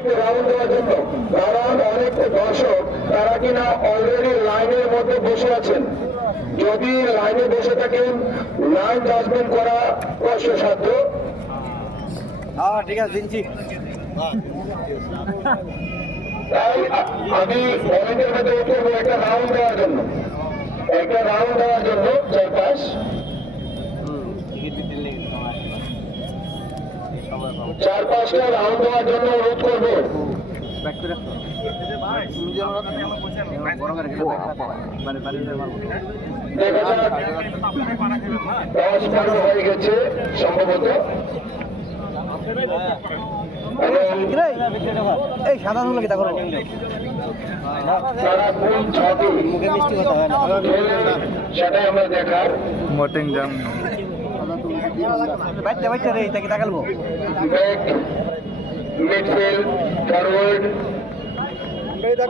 একটু রাউন্ড দেওয়ার জন্য, কারণ অনেক দর্শক তারা কিনা অলরেডি লাইনের মধ্যে বসে আছেন। যদি লাইনে বসে থাকেন, লাইন জাজমেন্ট করা কষ্টসাধ্য। ঠিক আছে দিচ্ছি। তাই আমি পয়েন্টের মধ্যে উঠবো একটা রাউন্ড দেওয়ার জন্য, চারপাশ চারপাশটা রাউন্ড দেওয়ার জন্য অনুরোধ করবো। দেখা যাক 10-12 হয়ে গেছে সম্ভবত। এই সাদা হলো কি তা করো তারা কোন ছকে সেটাই আমরা দেখার। মোটিং জাম বাচ্চা বাচ্চা রে তাকে তাকালবো। Back, midfield, forward.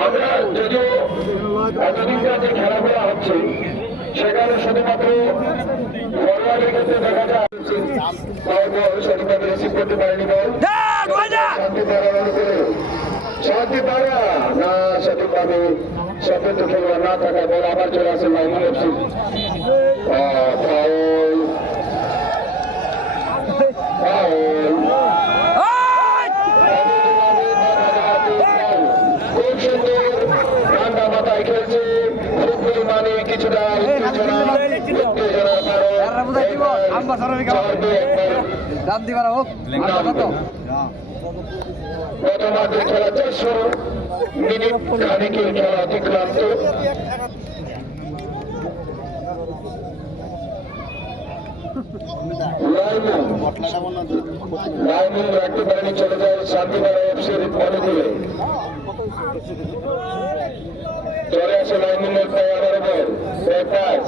আমরা যদিও এতদিনকার যে খেলাধুলা হচ্ছে সেখানে শুধুমাত্র ফরওয়ার্ডের ক্ষেত্রে দেখা যায় সঠিকভাবে রিসিভ করতে পারেনি বল। শান্তি পাড়া না সঠিকভাবে সতর্ক খেলোয়াড় না থাকায় বল আবার চলে আসে মাইমুন এফসি। খুব সুন্দর ঠান্ডা মাথায় খেলছে ফুটবল মানে কিছুটা প্রথমার্ধের খেলা 400 মিনিট খানিকের খেলা অতিক্রান্ত। লাইনিং রাখতে পারেনি, চলে যায় শান্তিপাড়া এফসির অনুকূলে। চলে আসে লাইনিং এর পাওয়ার বল, পাস,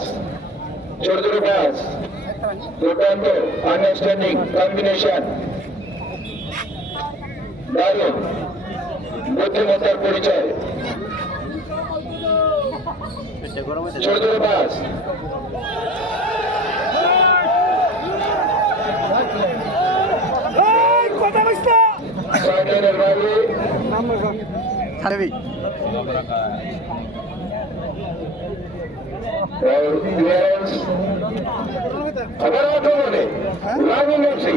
ছোট ছোট পাস, দুর্দান্ত আন্ডারস্ট্যান্ডিং কম্বিনেশন, দারুণ বুদ্ধিমত্তার পরিচয়। ছোট ছোট পাস, সাইডলাইনের বাইরে ক্লিয়ারেন্স। আবার আক্রমণে লাইনিং এফসি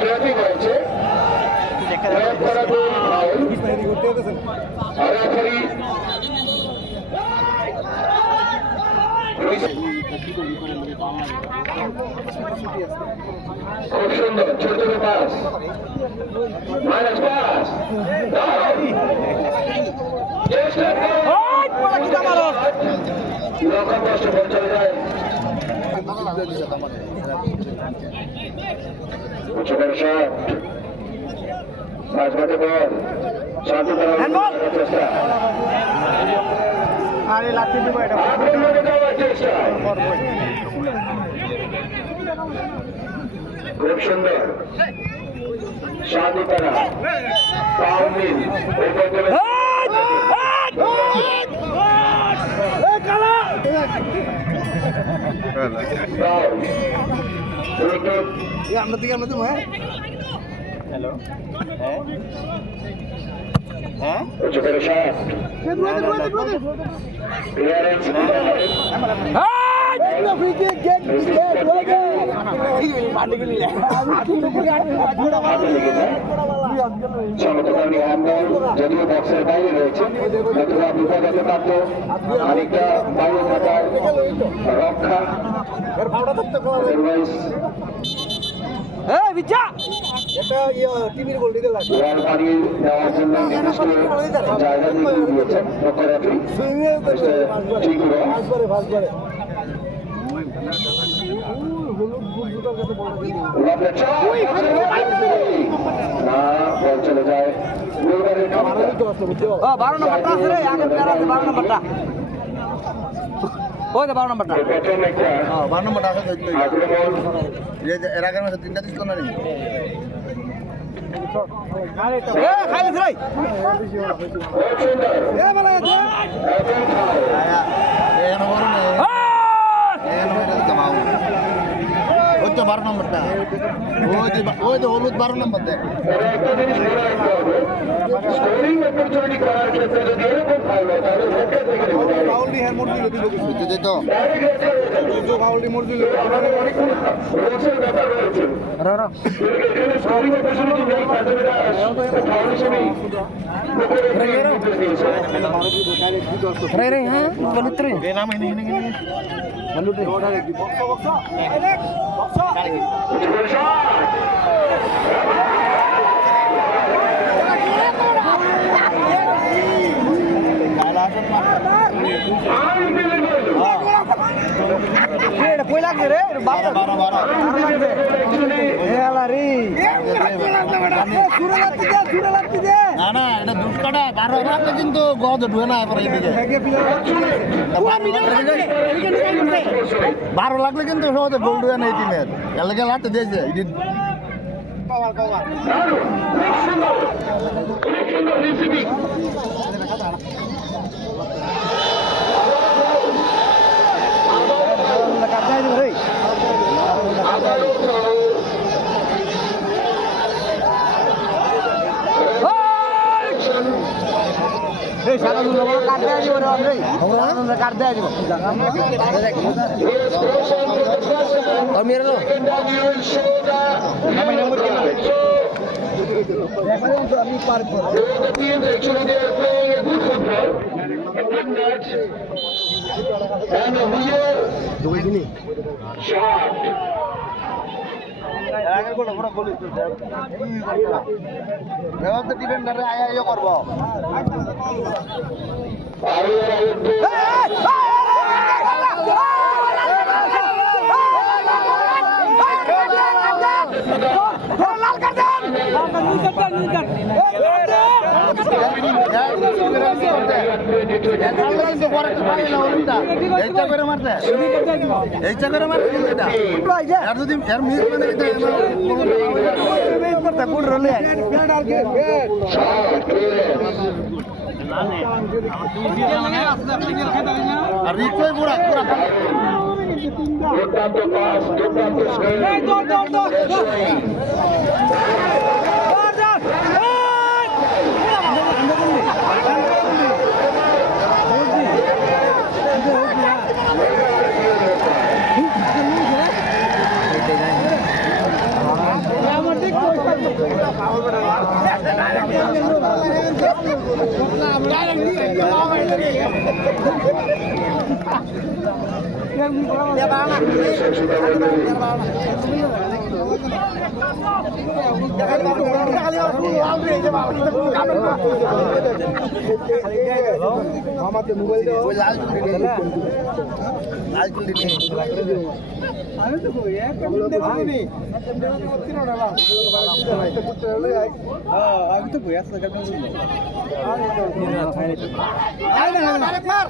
ট্রাফিক হয়েছে, খুব সুন্দর ছোট ছোট পাস, মাইনাস পাস, লক্ষ্য কষ্ট বল চলে যায়। ছোট শট, মাঝমাঠে বল, শান্তি করার চেষ্টা, আক্রমণে যাওয়ার চেষ্টা। খুব সুন্দর শান্তি করা, তাওমিন আমরা দিকে আমরা তুমি হ্যালো হ্যাঁ ছোট শট, ক্লিয়ারেন্স, যদিও বক্সের বাইরে রয়েছে, নতুবা বিপদ হতে পারত। আরেকটা বাইরে থাকার রক্ষা ওয়াল বাড়িয়ে দেওয়ার জন্য নির্দিষ্ট জায়গা দিয়ে দিয়েছেন রক্ষারক্ষী ঠিকরা। না বল চলে যায় 12 নম্বরটা আছে রে, আগের প্লেয়ার আছে 12 নম্বরটা, ওই তো 12 নম্বরটা, 12 নম্বরটা আছে এর আগের মাসে 3টা দিছিল না নি খাইলে রে এ বলা আছে এ নম্বর নে এ নম্বর তো মাউ ওতো 12 নম্বরটা ওই তো হলুদ 12 নম্বর দেখ তবে একটা জিনিস মনে রাখতে হবে, স্কোরিং অপরচুনিটি করার ক্ষেত্রে যদি এরকম ফাউল হয় তাহলে রেড কার্ড থেকে দেওয়া হবে। বুঝতে তো ডাইরেক্ট রেড কার্ড হয়ে যাবে। আমাদের অনেকগুলো রুলসের ব্যাপার রয়েছে। এখানে স্কোরিং অপরচুনিটি নেই, তার জন্য এটা ফাউল হিসেবেই নির্দেশ দিয়েছে। Good shot! এটা কই লাগবে রে এটা বাপ এলারি সুরে লাগতে দে না না এটা দুষ্কাটা 12 রাতে কিন্তু গদ ঢুয়ে না পরে এদিকে 12 লাগলে কিন্তু সহজে গোল ঢুয়ে না এই টিমের এলাকা লাতে দিয়েছে কাটাই দিব রে এই সারা দুটো কাটাই দিব রে রে আমরা কাটাই দিব আর মেরে লো আমি পার করব The teams actually they are playing a good football, a good match, and a real shot. ডিফেন্ডারে আয়া ইয়ে করবো এইটা করে মারতে আর যদি এর মিস মানে করতে কোন রলে আর রিকোই পুরা দুর্দান্ত পাস, দুর্দান্ত স্কিল। আমাদের মোবাইল লাল আমি তো কই এক মিনিট দেখিনি আমি তো কই আসলে কেন মার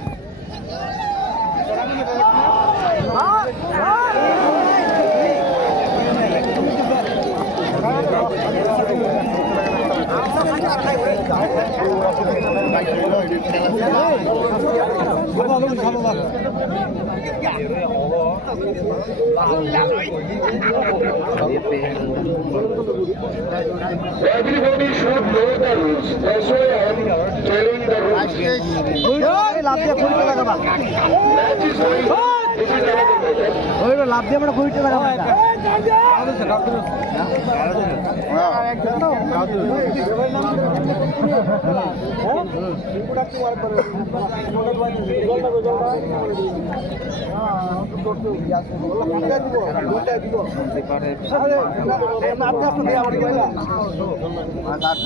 Everybody should know the rules. That's why I am telling the rules. লাভ দিয়ে কুড়ি টাকা লাগাবা Match is going on. This is another matter. ওই লাভ দিয়ে আমরা কুড়ি টাকা লাগাবা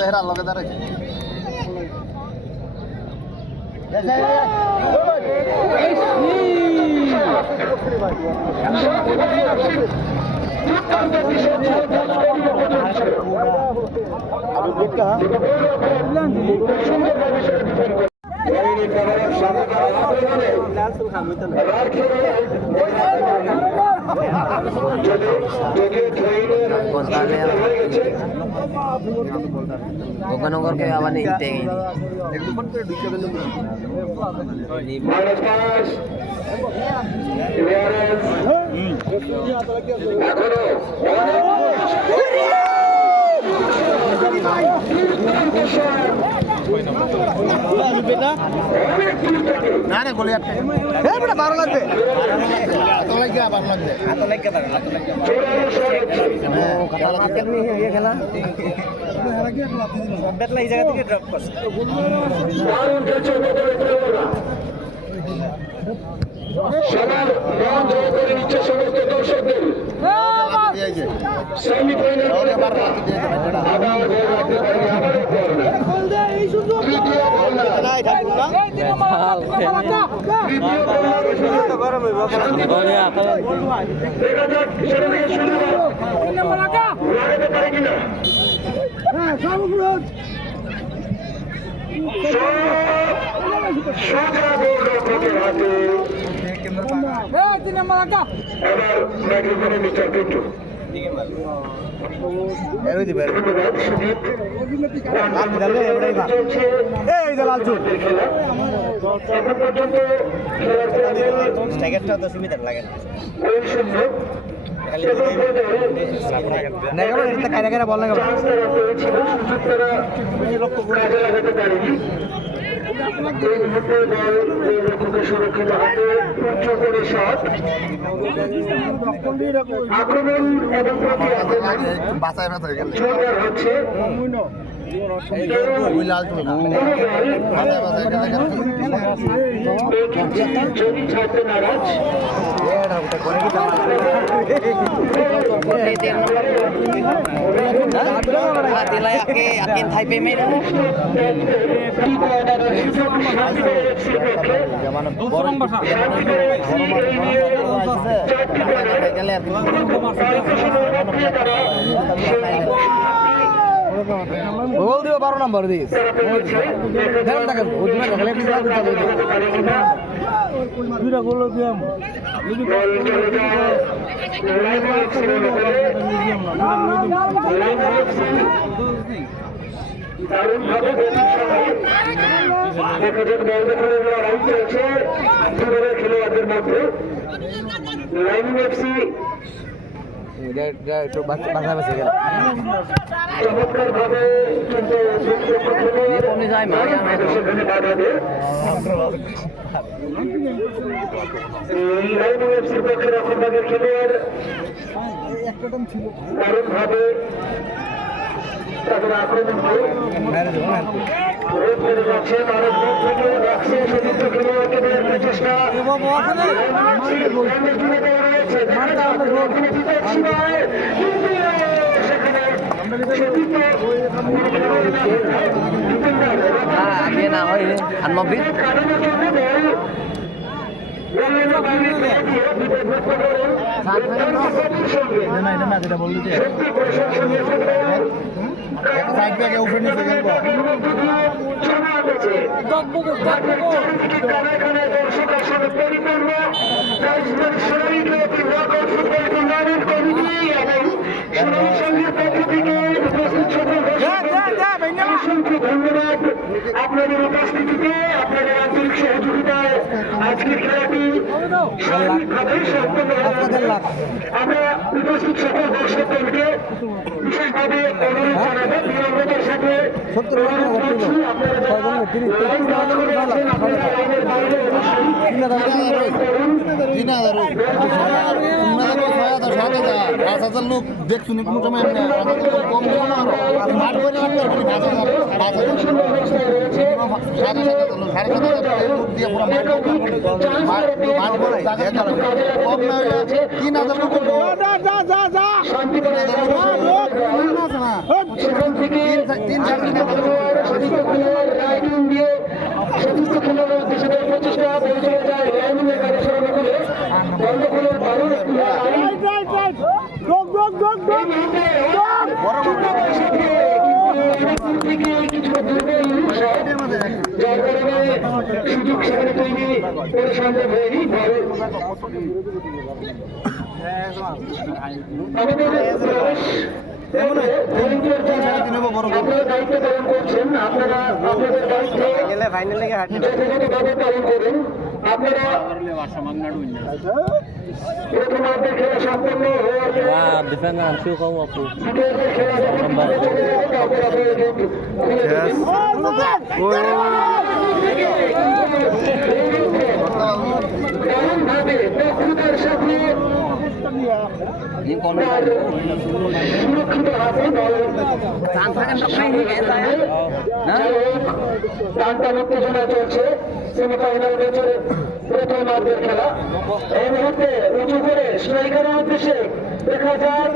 হেরা লগে দাঁড়াই Nongor kayak apa nih inteng ini? Minus pass. Clearance. এখনো না না গোলে একটা ভালো লাগবে এত লাগে ভালো লাগবে খেলা ব্যাটলা এই জায়গা থেকে ড্রপ করছে সবার মন জয় করে নিচ্ছে সমস্ত দর্শকদের সেমিফাইনাল আবার তৃতীয় দেখা যাক সেটা থেকে শুরু লাগাতে পারে কিনা সোজা গোলরক্ষকের হাতে এবার মাইক্রোফোনে মিস্টার পিন্টু। ধন্যবাদ সুদীপ। চলছে খেলা। এখন পর্যন্ত খেলার গোল শূন্য। প্রথম পর্যায়ে বল লাগে চান্স তারা পেয়েছিল, সুযোগ তারা কাজে লাগাতে পারেনি। এই মুহূর্তে বল গোলরক্ষকের সুরক্ষিত হাতে উচ্চ করে শট। আক্রমণ এবং প্রতি আক্রমণ বাঁচায় ব্যথা হয়ে গেল জোরদার হচ্ছে। যদি ছাড়তে নারাজ akin thay payment বল দিও 12 নম্বর দিস দেখেন দেখেন ওদিকে খেলে কি করতে দুইটা গোল দিলাম দারুণভাবে লড়াই চলছে দুদলের খেলোয়াড়দের মধ্যে। লাইনিং এফসি একটু বাঁচা বাঁচা গেল চমৎকার ভাবে কিন্তু সেখানে বাধা দেয়। লাইনিং এফসির পক্ষে রক্ষণভাগের খেলোয়াড় দারুণ ভাবে তাদের আক্রমণ হয়। রোধ করে যাচ্ছেন আরেক দিক থেকে রাখছে সতীর্থ খেলোয়াড়কে দেওয়ার প্রচেষ্টা রয়েছে। দেখা যাক ওখানে বিপক্ষী নয়, কিন্তু সেখানে আগে না হয় আর নব্বই সাইড ব্যাগে উপরে নিচে গেলবো দর্শক আসলে পরিপূর্ণ টুর্নামেন্ট কমিটি এবং সোনালী সঙ্গীর পক্ষ থেকে অসংখ্য ধন্যবাদ আপনাদের উপস্থিতিতে, আপনাদের আন্তরিক সহযোগিতায় আজকের খেলাটি সার্বিকভাবে সম্পন্ন আমরা উপস্থিত সকল দর্শকদেরকে বিশেষভাবে অনুরোধ জানাবো বিনম্রতার সাথে অনুরোধ করছি আপনারা যারা লাইভ ওয়াচ করে আছেন আপনারা লাইনের বাইরে অবশ্যই লোক দেখছুন কোনো সময় কম দেবো না মাঠ করে রাখতে অবস্থায় রয়েছে দিয়ে পুরো মাঠ করে কম না হলে 3,000 লোক করবো সেখান থেকে রাইডিং দিয়ে সমস্ত খেলোয়াড়ের উদ্দেশ্যে প্রচেষ্টা বলে চলে যায় লাইনিংয়ের কাজে সরানো করে বন্ধ করে দারুণ একটি কিছুটা দুর্বল যার কারণে সুযোগ সেখানে তৈরি করে সম্ভব হয়নি। আমাদের আপনারা দায়িত্ব পালন করছেন, আপনারা আপনাদের দায়িত্ব যথাযথভাবে পালন করুন। আপনারা প্রথমার্ধের খেলা সম্পন্ন হওয়ার পর Wah, defense langsung kamu aku. দ্বিতীয়ার্ধের খেলা যখন চলে যাবে তারপর আপনারা গেট খুলে দেবেন। দারুণভাবে দক্ষতার সাথে Ini kono. সুরক্ষিত হাতে বল টানটান উত্তেজনা চলছে সেমিফাইনাল ম্যাচের প্রথমার্ধের খেলা। এই মুহূর্তে উঁচু করে স্ট্রাইকারের উদ্দেশ্যে দেখা যাক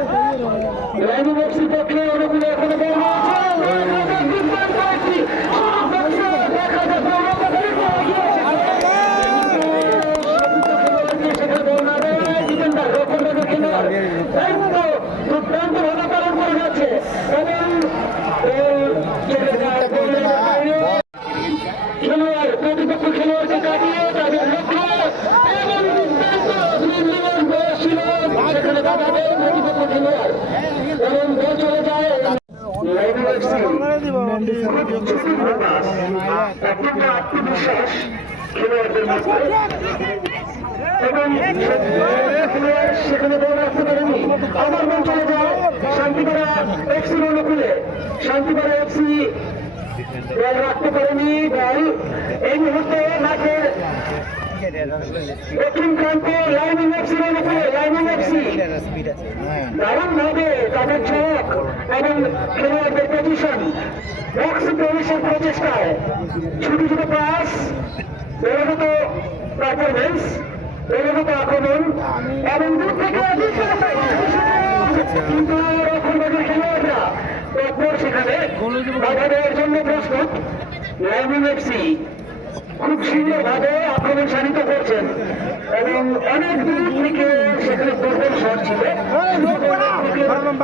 লাইনিং এফসির পক্ষে অনুকূলে এখনো বল দুর্দান্ত ভাবে পালন করে যাচ্ছে এবং খেলোয়াড় প্রতিপক্ষ খেলোয়াড়কে কাটিয়ে তাদের লক্ষ্য এবং বয়স ছিল সেখানে কাটাবে প্রতিপক্ষ খেলোয়াড় এবং বল চলে যায় আত্মবিশ্বাস খেলোয়াড়দের মধ্যে এবং সেখানে বল রাখতে পারেনি। আবার বল চলে যায় শান্তিপাড়া এফসির অনুকূলে। শান্তিপাড়া এফসি বল রাখতে পারেনি। বল এই মুহূর্তে মাঠের দক্ষিণ প্রান্তে লাইনিং এফসির অনুকূলে। লাইনিং এফসি দারুণ ভাবে তাদের চোখ এবং খেলোয়াড়দের পজিশন বক্সে প্রবেশের প্রচেষ্টায় ছোট ছোট পাস ব্যবহৃত পারফরমেন্স ব্যবহৃত আক্রমণ এবং দূর থেকে কিন্তু রক্ষণভাগের খেলোয়াড়রা তৎপর সেখানে বাধা দেওয়ার জন্য প্রস্তুত। লাইনিং এফসি খুব সুন্দরভাবে আক্রমণ সাধিত করছেন এবং অনেক দূর থেকে সেখানে দুর্বল শট ছিল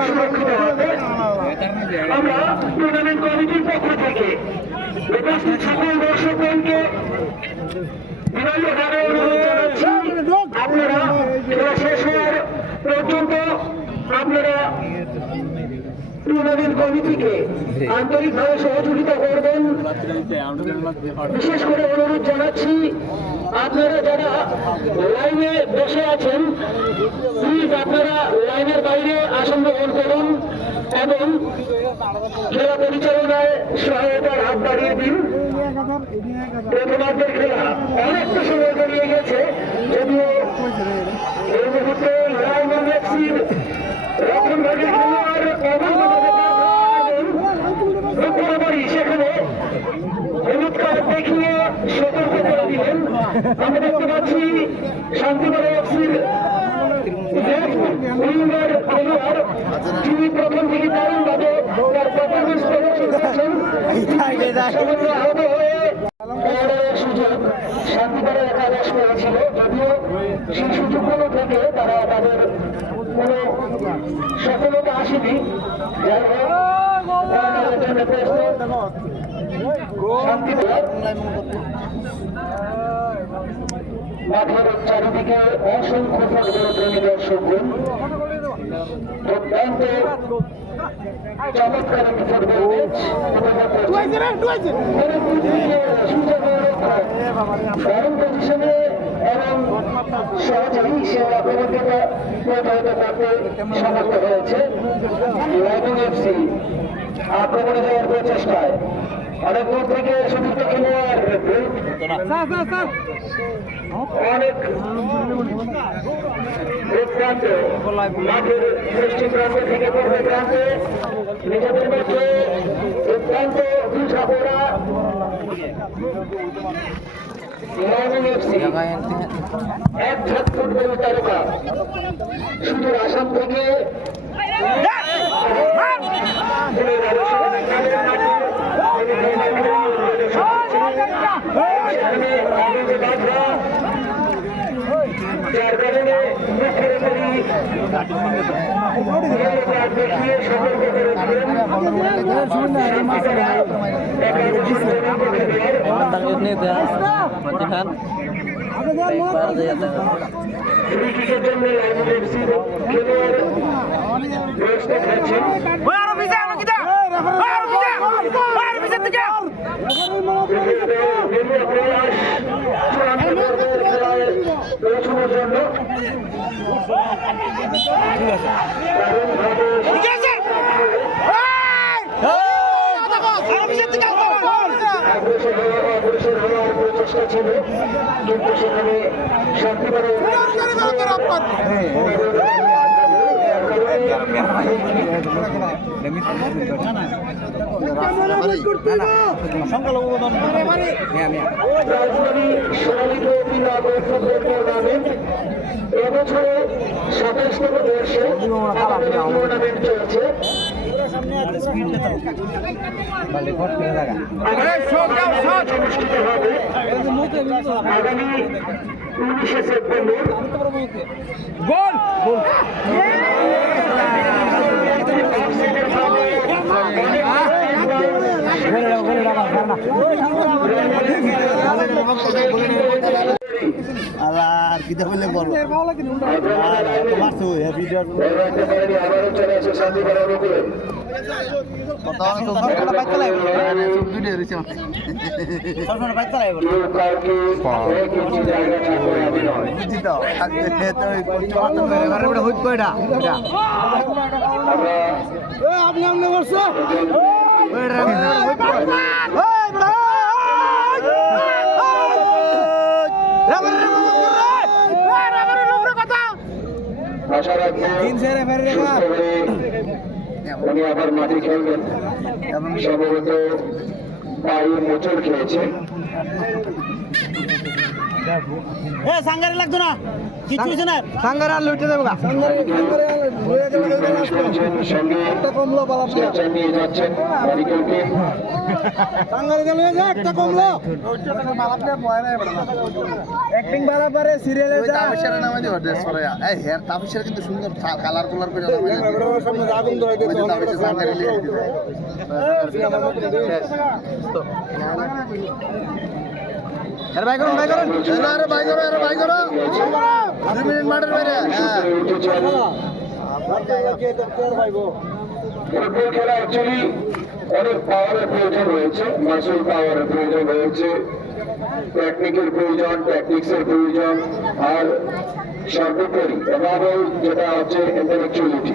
সুরক্ষিত হবে। আমরা টুর্নামেন্ট কমিটির পক্ষ থেকে উপস্থিত সকল দর্শকগণকে বিনম্রভাবে অনুরোধ জানাচ্ছি আপনারা খেলা শেষ হওয়ার পর্যন্ত আপনারা টুর্নামেন্ট কমিটিকে আন্তরিকভাবে সহযোগিতা করবেন। বিশেষ করে অনুরোধ জানাচ্ছি আপনারা যারা লাইনে বসে আছেন প্লিজ আপনারা লাইনের বাইরে আসন গ্রহণ করুন এবং খেলা পরিচালনায় সহায়তার হাত বাড়িয়ে দিন। প্রথমার্ধের খেলা অনেকটা সময় গড়িয়ে গেছে, যদিও এই মুহূর্তে লাইনিং এফসির রক্ষণভাগের খেলোয়াড় বরাবরই সেখানে হলুদ কার্ড দেখিয়ে সতর্ক করে দিলেন। আমরা দেখতে পাচ্ছি শান্তিপাড়া এফসির উইঙ্গার খেলোয়াড় যিনি প্রথম থেকে দারুণভাবে তার পারফরমেন্স প্রদর্শন করেছেন সামান্য আহত হয়ে সুযোগ শান্তিপাড়া একাদশ পেয়েছিল, যদিও সেই সুযোগগুলো থেকে তারা তাদের কোনো সফলতা আসেনি। যাই হোক মাঠের চারিদিকে অসংখ্য ফুটবলপ্রেমী দর্শকগণ দুর্দান্ত চমৎকার একটি ফুটবল ম্যাচ দারুণ পজিশনে এবং সহজেই সে আক্রমণকে প্রভাবিত করতে সমর্থ হয়েছে। লাইনিং এফসি আক্রমণে যাওয়ার প্রচেষ্টায় অনেক দূর থেকে সুদীপ্ত খেলোয়াড় অনেক প্রান্ত মাঠের পশ্চিম প্রান্ত থেকে পূর্ব প্রান্তে নিজেদের মধ্যে দুর্দান্ত দুঝাপড়া। লাইনিং এফসি এক ঝাঁক ফুটবল তারকা সুদূর আসাম থেকে যার কারণে দেখিয়ে সতর্ক করেছিলেন। ক্রিকেটের জন্য লাইনিং এফসির খেলোয়াড় ব্যস্ত থাকছেন। চূড়ান্ত অগ্রসর হওয়ার প্রচেষ্টা ছিল, কিন্তু সেখানে শান্তি এবছরে 27তম বর্ষে টুর্নামেন্ট চলছে। অনুষ্ঠিত হবে আগামী 19শে সেপ্টেম্বর। আর কি বললে বলো আবারও চলে আসে শান্তি করার উপরে। আশা রাখবো উনি আবার মাঠে খেলবেন। সম্ভবত পায়ে মোচড় খেয়েছে। সাঙ্গারে লাগতো না, কিছু হয়েছে না, সাঙ্গারে আর লুটে দেবো একটা কমলো নিয়ে যাচ্ছেন সাঙ্গারে গেলে একটা কমলো অ্যাক্টিং বাড়া পারে সিরিয়ালে যা তাপসের নামে দিও ড্রেস পরে এই হেয়ার তাপসের কিন্তু সুন্দর কালার কালার করে সামনে আগুন ধরে দিতে তাপসের সাঙ্গারে নিয়ে আরে ভাই করুন আরে ভাই করো 2 মিনিট মাঠের বাইরে ফুটবল খেলা অ্যাকচুয়ালি অনেক পাওয়ারের প্রয়োজন রয়েছে, মাসুল পাওয়ারের প্রয়োজন রয়েছে, টেকনিকের প্রয়োজন, ট্যাকটিক্সের প্রয়োজন, আর সর্বোপরি ওভারঅল যেটা হচ্ছে ইন্টেলেকচুয়ালিটি।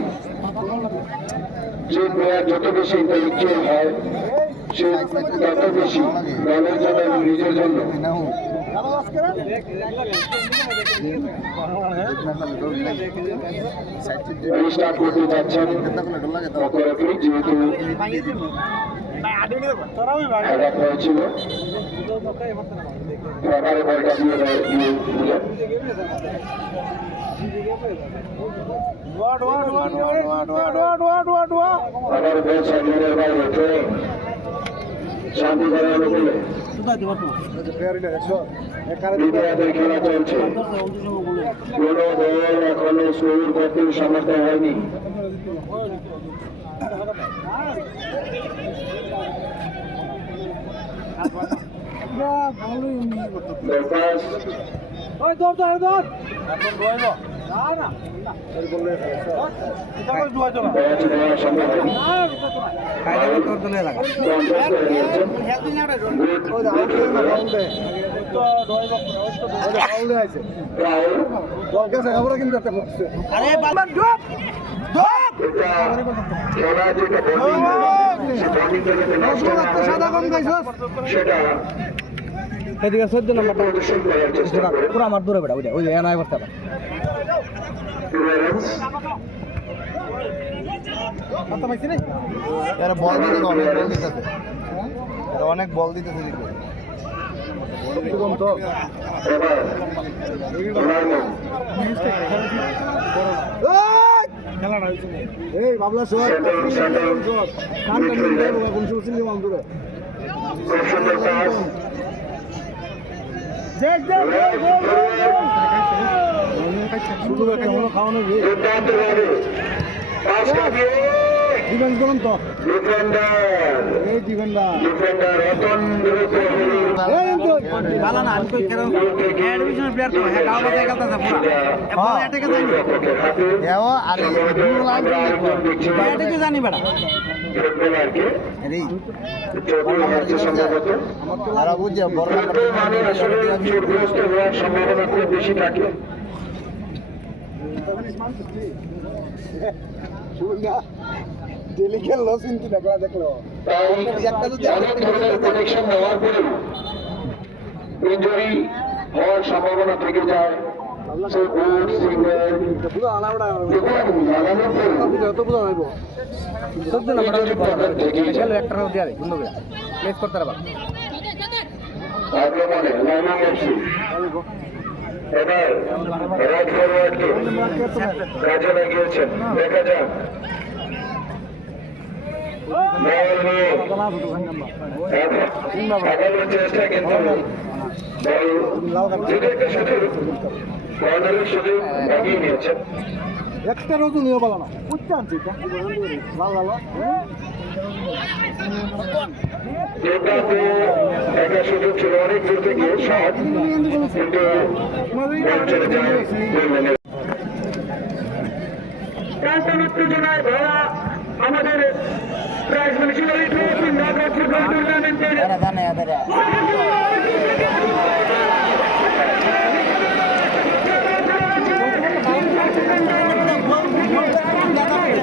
যে প্লেয়ার যত বেশি ইন্টেলেকচুয়াল হয় সে তত বেশি দলের জন্য এবং নিজের জন্য স্টার্ট করতে যাচ্ছেন। যেহেতু আঘাত হয়েছিল প্রকারে বলটা দিয়ে দেয় আবার বল সাইডের বাইরে ট্রেন শান্তি করার বলে বিদ্যালয়ের খেলা চলছে। কোন দল এখনো স্কোর করতে সমর্থ হয়নি। সেটা এদিকে 14 নাম্বারটা পুরো আমার দূরে বেটা ওই এনাই বসতে পারে কত পাইছিস রে এরা বল দিতেছে অনেক বল দিতেছে কম তো খেলাটা হইছে এই বাবলা শট কানটা নিয়ে দেব কোন সুসিল দিলাম দূরে দেখ শুধু একটা হলো খাওয়ানো জীবন বলুন তো এই জীবনটা জানি বেড়া বুঝছে বড় সম্ভাবনা খুব বেশি থাকে। ডেলি খেললো চিন্তি দেখলা দেখলো তাই অনেক ধরনের প্রোটেকশন নেওয়ার পরেও ইনজুরি হওয়ার সম্ভাবনা থেকে যায়। সো বুট সিঙ্গেল পুরো আলাউডা লাগানোর পরে যত পুরো হইব 14 নাম্বার ইনজুরি প্রবলেম থেকে যায়। খেলো একটা রান দিয়ে দে বন্ধ করে প্লেস করতে পারবা আক্রমণে লাইনিং এফসি এবার রাইট ফরওয়ার্ডকে কাজে লাগিয়েছেন, দেখা যাক বল নিয়ে আগানোর চেষ্টা, কিন্তু বল যদি একটা সুযোগ কর্নারের সুযোগ লাগিয়ে নিয়েছেন। একটা রোজু নিয়ে বলো না উচ্চ আনছি ভালো দুর্দান্ত একটা সুযোগ ছিল, অনেক দূর থেকে শট, কিন্তু বল চলে যায় গোল লাইনের। টানটান উত্তেজনায় ভরা আমাদের প্রাইজ মানি শিরোপা ট্রফি নকআউট ফুটবল টুর্নামেন্টের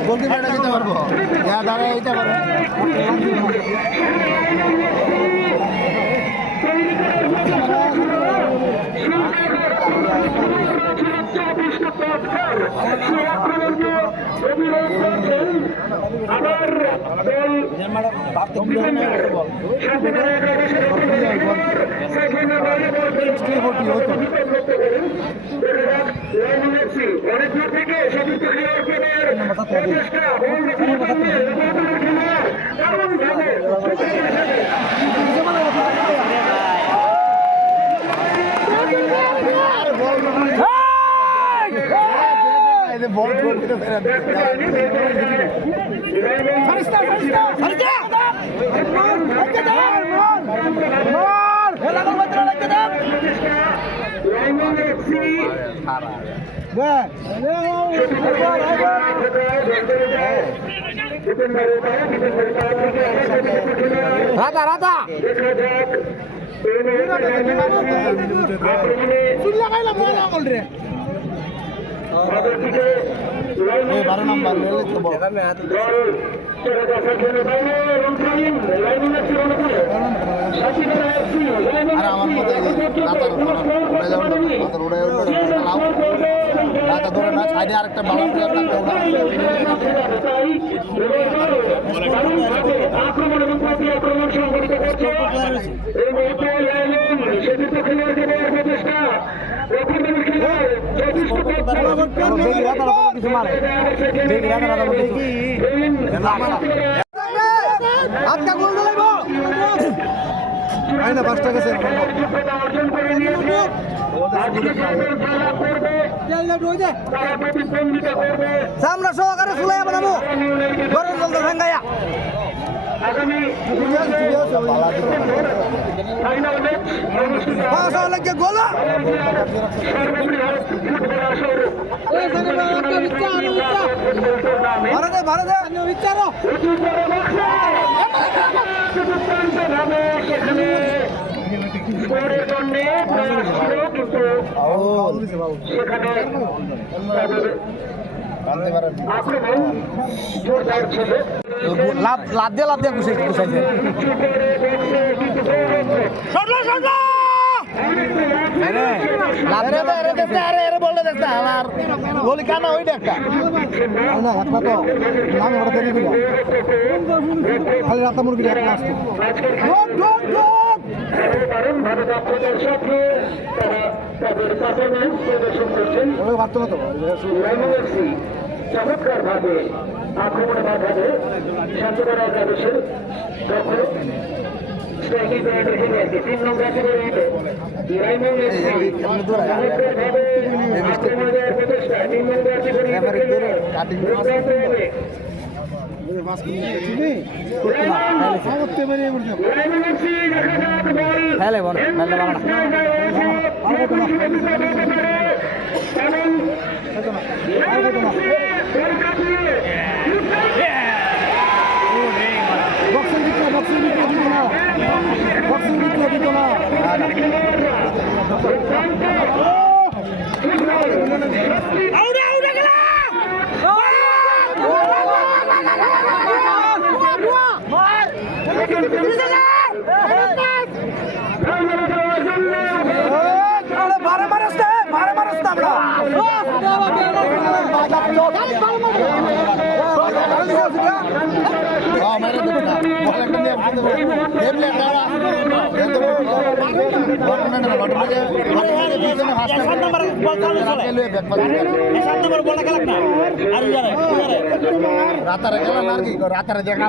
বলতে পারে যেতে পারবো দাঁড়ায় এইটা করো অনেক দূর থেকে সতীর্থ খেলোয়াড়দের চেষ্টা বল রাধা রাধা বারো নাম্বার আর আমার মতো ধরে না সাইডে আরেকটা ভালো আক্রমণ এবং আক্রমণ সংঘটিত করছে এই মুহূর্তে সেদিকে খেলোয়াড়কে দেওয়ার প্রচেষ্টা আটকা গোল দিলাইব আইনা 5 টাকা স্যার অর্জন করে নিয়েছে। তারা প্রতিদ্বন্দ্বিতা করবে আমরা সহকারে ফুলাই বানাবো গরম জল তো ভাঙ্গায়া আগামী ফাইনাল ম্যাচ অনুষ্ঠিত পাঁচশো লাগে গোল ভারতে ভারতে বিচারো লাভ দিয়ে গুছাইছে গোলি কানা ওইটা একটা না একটা তো নাম ওটা দেরি দিল খালি রাতা মুরগি একটা আসতো ওই পারতো না তো চমৎকার ভাবে আক্রমণে বাধা দেয় শান্তরা একাদশের দখল স্ট্রাইকিং প্লেয়ার ভেঙে আছে 3 নম্বর একেবারে চমৎকার ভাবে আক্রমণ দেওয়ার প্রচেষ্টা 3 নম্বর একেবারে খেলে বল বক্সিং দিত না আউট গেল রাতারে গেলাম আর কি রাতারে দেখা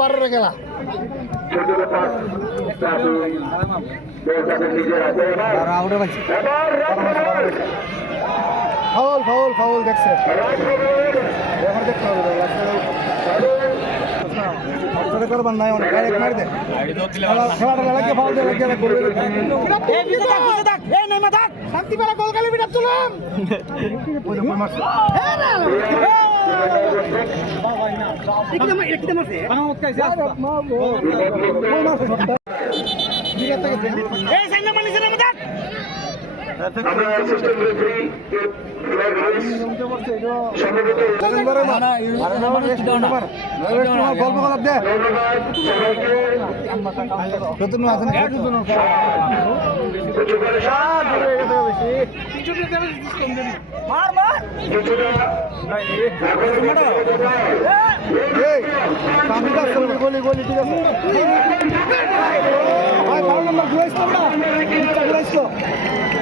বারো খেলা ফাউল ফাউল ফাউল দেখছে দেখতে হবে করবার নাই অনেক ডাইরেক্ট মারি দে খেলাটা লাগে ফাউল দিয়ে লাগে শান্তি পেলা গোল গালি বিটা তুলুম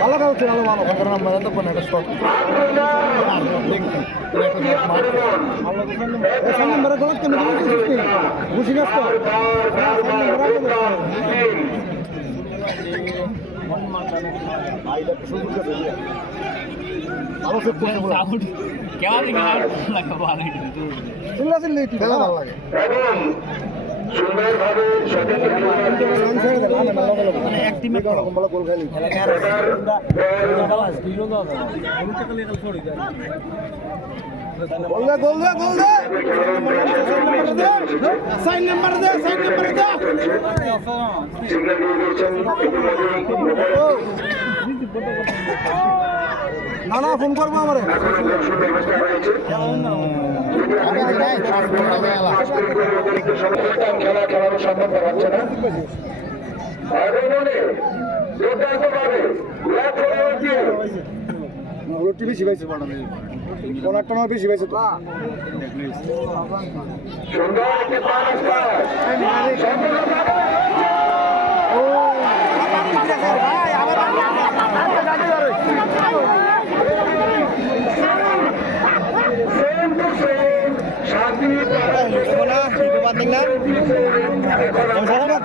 ভালো খেলছে ভালো ভালো পনেরো নম্বর তো পনেরো শট নম্বরে গলত কেন বুঝি না ভালো লাগে সুন্দরভাবে গোল খেলি গোল দে গোল দে গোল দে সাইন নাম্বার দে না না ফোন করবো আমারে খেলা খেলানো সম্ভব হচ্ছে না বেশি পাইছে পনেরোটা বেশি পাইছে তো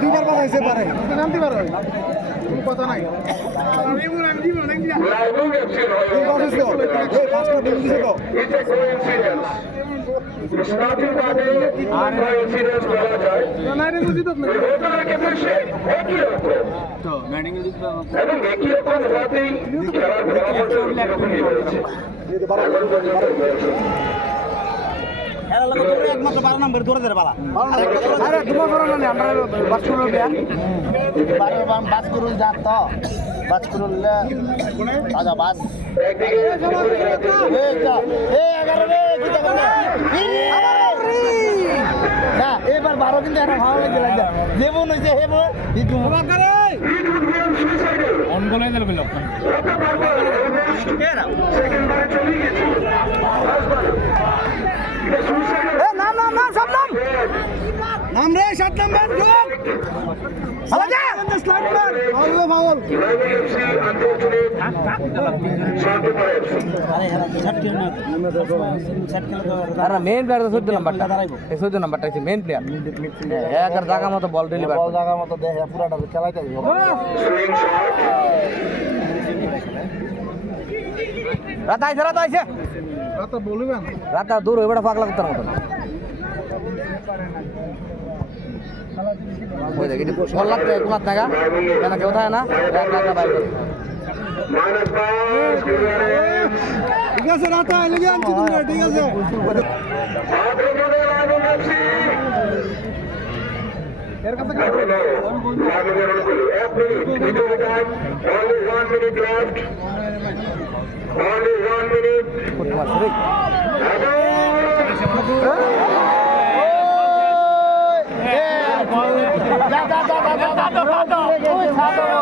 দুইবার বাজাইছে পারে নামতে পারো কথা নাই একমাত্র 12 নম্বর ধরে ধরে বালা আরে তোমার করো না আমরা বাস করব বাস করুন যা তো বাস করুন আজা বাস এই 11 রে কি তা না না এবার 12 কিন্তু একটা ভালো লাগে যেমন হইছে হেমো ইদু করে অন গোলে দিল বল কেরা সেকেন্ডবারে চলে গেছে নাম নাম নাম সব নাম নাম রে 7 নাম্বার যোগ ভালো যা স্লাইড মার ভালো ভালো আরে মেইন প্লেয়ার তো 14 নাম্বারটা এই 14 নাম্বারটা আছে মেইন প্লেয়ার একার জায়গা মতো বল ডেলিভার বল জায়গা মতো দেখে পুরাটা খেলাইতে দিব রাত আইছে রাত বলবেন রাত দূর হইবড়া পাগলা কুত্তার মতো ওই দেখ এটা বল লাগতে কোন টাকা কেন কেউ থাকে না এক টাকা বাইর করে Minus 5, ঠিক আছে রাতা এলিগে আনছি তোমরা ঠিক আছে এর কাছে only 1 minute left. Only 1 minute. করতে পারছে রে যা